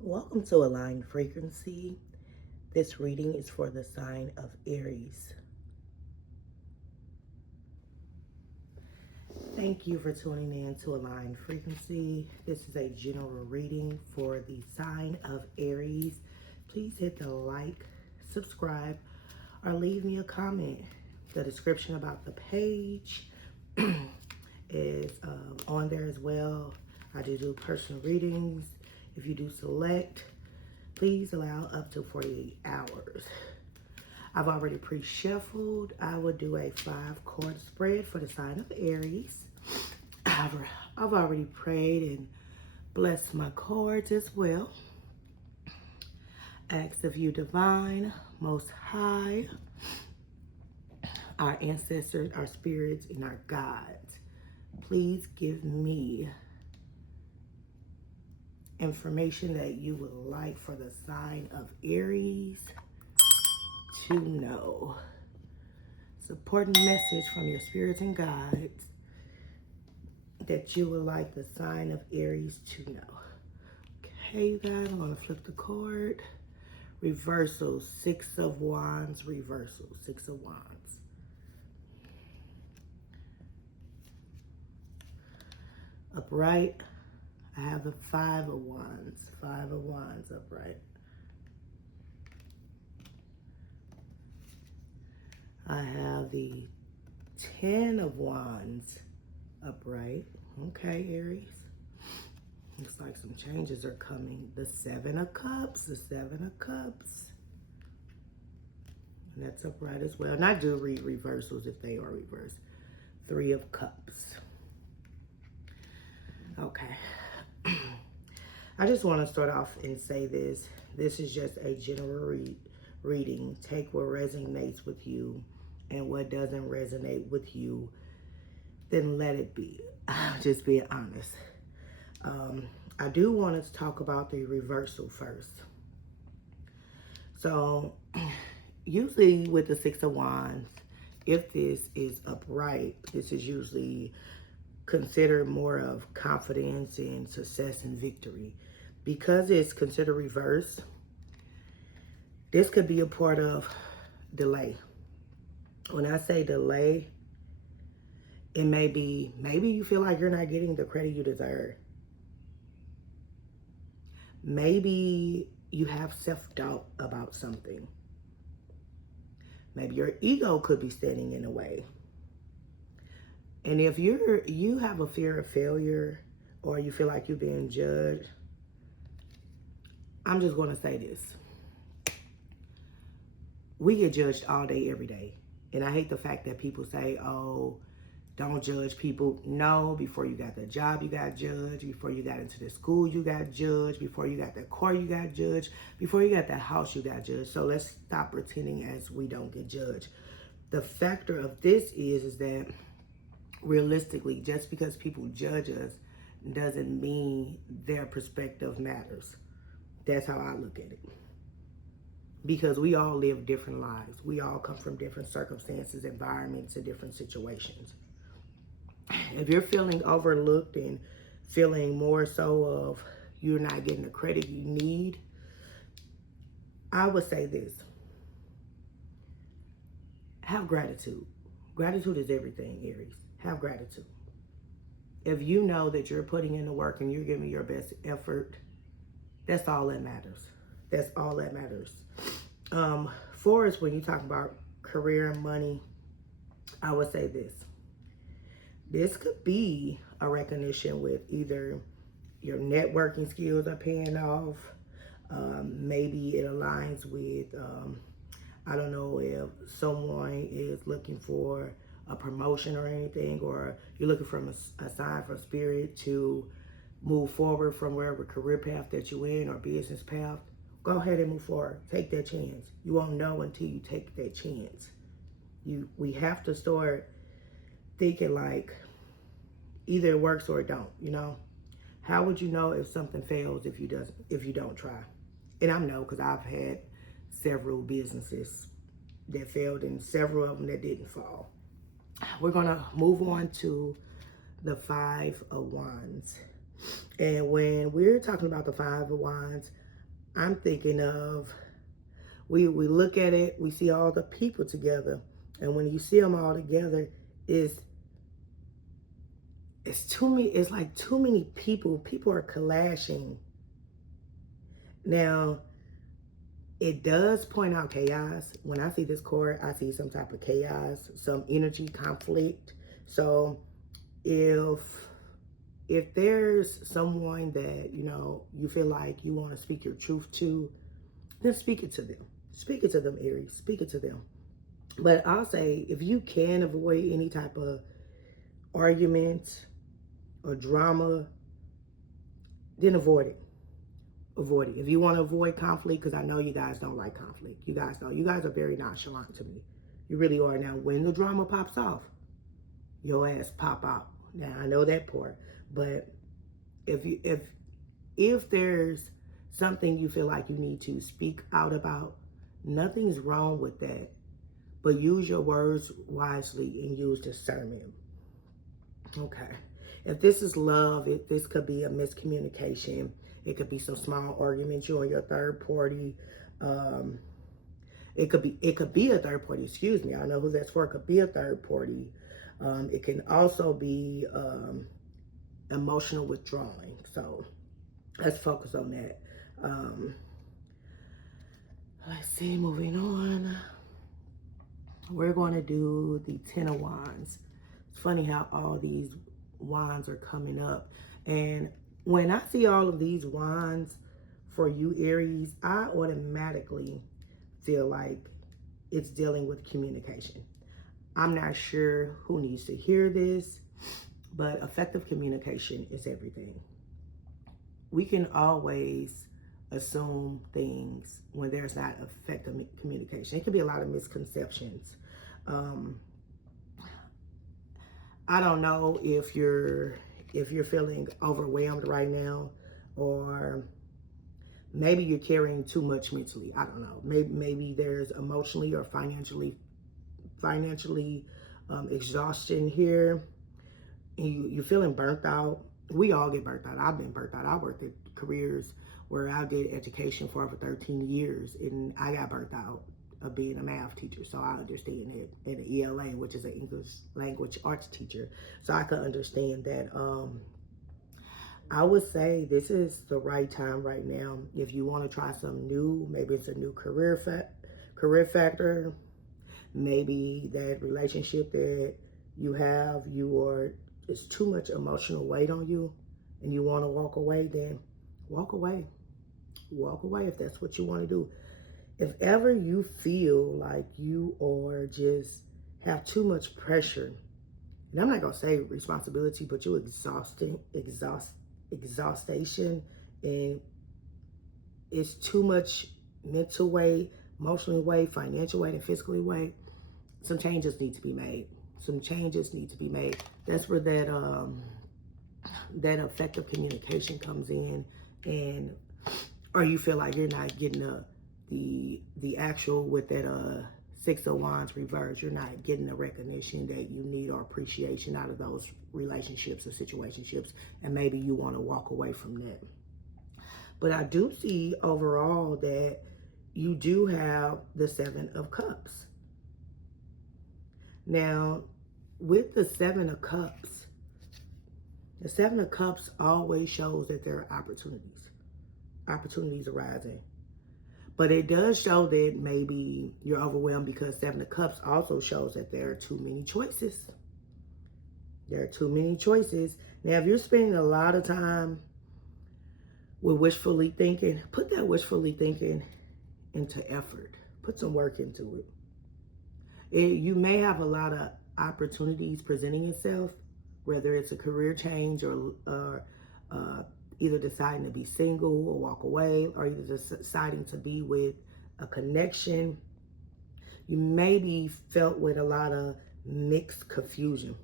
Welcome to Aligned Frequency. This reading is for the sign of Aries. Thank you for tuning in to Aligned Frequency. This is a general reading for the sign of Aries. Please hit the like, subscribe, or leave me a comment. The description about the page is on there as well. I do personal readings. If you do select, please allow up to 48 hours. I've already pre-shuffled. I will do a 5-card spread for the sign of Aries. I've already prayed and blessed my cards as well. Ask of you, divine, most high, our ancestors, our spirits, and our gods, please give me information that you would like for the sign of Aries to know. Supporting message from your spirits and guides that you would like the sign of Aries to know. Okay, you guys, I'm going to flip the card. Reversal, 6 of Wands, reversal, 6 of Wands. Upright, I have the 5 of Wands, 5 of Wands upright. I have the 10 of Wands upright. Okay, Aries. Looks like some changes are coming. The 7 of Cups, the 7 of Cups. And that's upright as well. And I do read reversals if they are reversed. 3 of Cups. Okay. I just want to start off and say this. This is just a general reading. Take what resonates with you, and what doesn't resonate with you, then let it be. Just being honest. I do want to talk about the reversal first. So, usually with the 6 of Wands, if this is upright, this is usually considered more of confidence and success and victory. Because it's considered reverse, this could be a part of delay. When I say delay, it may be, maybe you feel like you're not getting the credit you deserve. Maybe you have self-doubt about something. Maybe your ego could be standing in the way. And if you have a fear of failure, or you feel like you're being judged, I'm just going to say this. We get judged all day, every day. And I hate the fact that people say, oh, don't judge people. No, before you got the job, you got judged. Before you got into the school, you got judged. Before you got the car, you got judged. Before you got the house, you got judged. So let's stop pretending as we don't get judged. The factor of this is that realistically, just because people judge us doesn't mean their perspective matters. That's how I look at it. Because we all live different lives. We all come from different circumstances, environments, and different situations. If you're feeling overlooked and feeling more so of you're not getting the credit you need, I would say this. Have gratitude. Gratitude is everything, Aries. Have gratitude. If you know that you're putting in the work and you're giving your best effort, that's all that matters. That's all that matters. For us, when you talk about career and money, I would say this. This could be a recognition with either your networking skills are paying off. Maybe it aligns with, I don't know, if someone is looking for a promotion or anything, or you're looking for a sign from spirit to move forward from wherever career path that you're in or business path. Go ahead and move forward. Take that chance. You won't know until you take that chance. We have to start thinking like either it works or it don't, you know? How would you know if something fails if you don't try? And I know because I've had several businesses that failed and several of them that didn't fall. We're going to move on to the 5 of Wands. And when we're talking about the Five of Wands, I'm thinking of, we look at it, we see all the people together. And when you see them all together, it's too many, it's like too many people. People are clashing. Now, it does point out chaos. When I see this card, I see some type of chaos, some energy conflict. So if there's someone that, you know, you feel like you want to speak your truth to, then speak it to them. Speak it to them, Aries. Speak it to them. But I'll say, if you can avoid any type of argument or drama, then avoid it. Avoid it. If you want to avoid conflict, because I know you guys don't like conflict. You guys don't. You guys are very nonchalant to me. You really are. Now, when the drama pops off, your ass pop out. Now, I know that part. But if there's something you feel like you need to speak out about, nothing's wrong with that. But use your words wisely and use discernment. Okay. If this is love, this could be a miscommunication. It could be some small arguments, you and your third party. It could be a third party, excuse me. I know who that's for. It could be a third party. It can also be emotional withdrawing. So let's focus on that. Let's see, moving on. We're going to do the Ten of Wands. It's funny how all these wands are coming up. And when I see all of these wands for you, Aries, I automatically feel like it's dealing with communication. I'm not sure who needs to hear this, but effective communication is everything. We can always assume things when there's not effective communication. It can be a lot of misconceptions. I don't know if you're feeling overwhelmed right now, or maybe you're carrying too much mentally. I don't know. Maybe there's emotionally or financially exhaustion here. And you're feeling burnt out. We all get burnt out. I've been burnt out. I worked at careers where I did education for over 13 years, and I got burnt out of being a math teacher. So I understand it. And an ELA, which is an English language arts teacher. So I could understand that. I would say this is the right time right now. If you want to try something new, maybe it's a new career factor. Maybe that relationship that you have, it's too much emotional weight on you and you want to walk away, then walk away. Walk away if that's what you want to do. If ever you feel like you are just have too much pressure, and I'm not going to say responsibility, but you exhaustion, and it's too much mental weight, emotional weight, financial weight, and physically weight, some changes need to be made. Some changes need to be made. That's where that effective communication comes in, and or you feel like you're not getting the actual with that Six of Wands reverse. You're not getting the recognition that you need or appreciation out of those relationships or situationships, and maybe you want to walk away from that. But I do see overall that you do have the Seven of Cups. Now, with the Seven of Cups, the Seven of Cups always shows that there are opportunities arising. But it does show that maybe you're overwhelmed, because Seven of Cups also shows that there are too many choices. There are too many choices. Now, if you're spending a lot of time with wishfully thinking, put that wishfully thinking into effort. Put some work into it. You may have a lot of opportunities presenting itself, whether it's a career change or either deciding to be single or walk away, or either deciding to be with a connection. You may be felt with a lot of mixed confusion.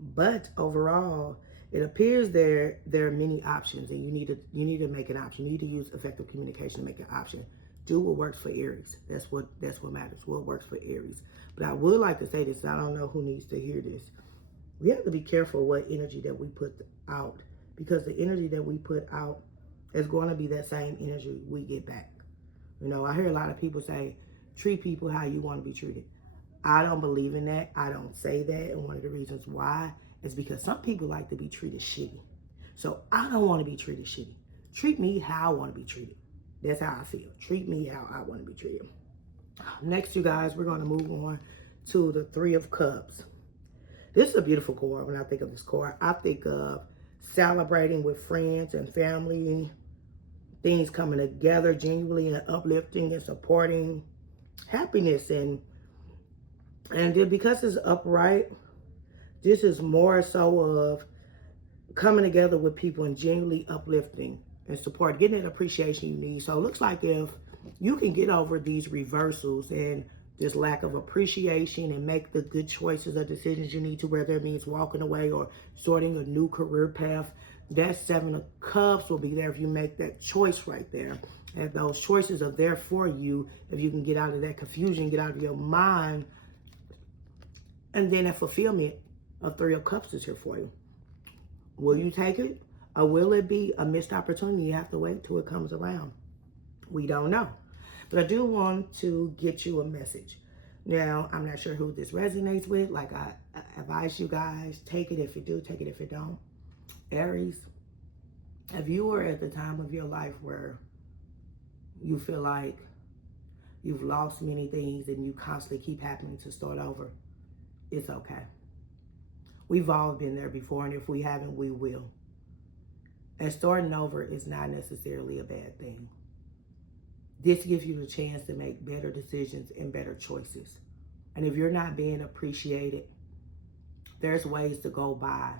But overall, it appears there are many options, and you need to make an option. You need to use effective communication to make an option. Do what works for Aries. That's what matters. What works for Aries. But I would like to say this. I don't know who needs to hear this. We have to be careful what energy that we put out because the energy that we put out is going to be that same energy we get back. You know, I hear a lot of people say, treat people how you want to be treated. I don't believe in that. I don't say that. And one of the reasons why is because some people like to be treated shitty. So I don't want to be treated shitty. Treat me how I want to be treated. That's how I feel. Treat me how I want to be treated. Next, you guys, we're going to move on to the Three of Cups. This is a beautiful card. When I think of this card, I think of celebrating with friends and family, things coming together genuinely and uplifting and supporting, happiness, and because it's upright, this is more so of coming together with people and genuinely uplifting and support, getting that appreciation you need. So it looks like if you can get over these reversals and this lack of appreciation and make the good choices or decisions you need to, whether it means walking away or sorting a new career path, that Seven of Cups will be there if you make that choice right there. And those choices are there for you if you can get out of that confusion, get out of your mind. And then that fulfillment of Three of Cups is here for you. Will you take it? Or will it be a missed opportunity? You have to wait till it comes around. We don't know. But I do want to get you a message. Now, I'm not sure who this resonates with. Like I advise you guys, take it if you do, take it if you don't. Aries, if you are at the time of your life where you feel like you've lost many things and you constantly keep having to start over, it's okay. We've all been there before, and if we haven't, we will. And starting over is not necessarily a bad thing. This gives you the chance to make better decisions and better choices. And if you're not being appreciated, there's ways to go by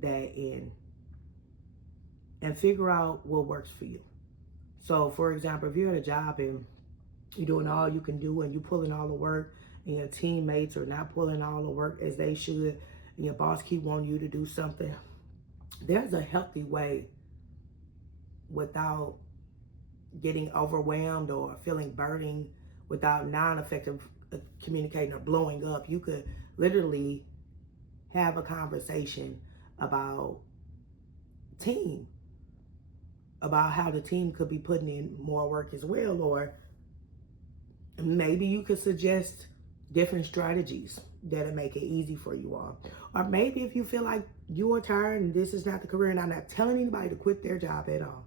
that end and figure out what works for you. So, for example, if you're at a job and you're doing all you can do and you're pulling all the work and your teammates are not pulling all the work as they should, and your boss keep wanting you to do something, there's a healthy way without getting overwhelmed or feeling burning, without non-effective communicating or blowing up. You could literally have a conversation about team, about how the team could be putting in more work as well, or maybe you could suggest different strategies that'll make it easy for you all. Or maybe if you feel like you are tired and this is not the career, and I'm not telling anybody to quit their job at all,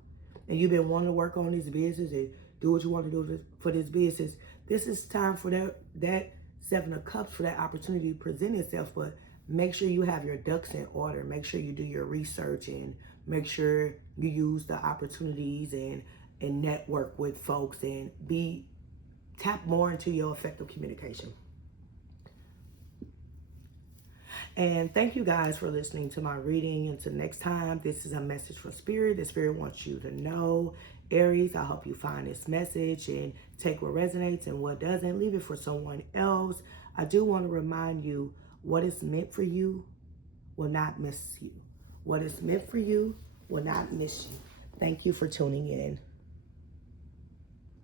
and you've been wanting to work on this business and do what you want to do for this business, this is time for that Seven of Cups, for that opportunity to present itself. But make sure you have your ducks in order. Make sure you do your research and make sure you use the opportunities and network with folks and tap more into your effective communication. And thank you guys for listening to my reading. Until next time, this is a message from Spirit. The Spirit wants you to know, Aries, I hope you find this message and take what resonates and what doesn't. Leave it for someone else. I do want to remind you, what is meant for you will not miss you. What is meant for you will not miss you. Thank you for tuning in.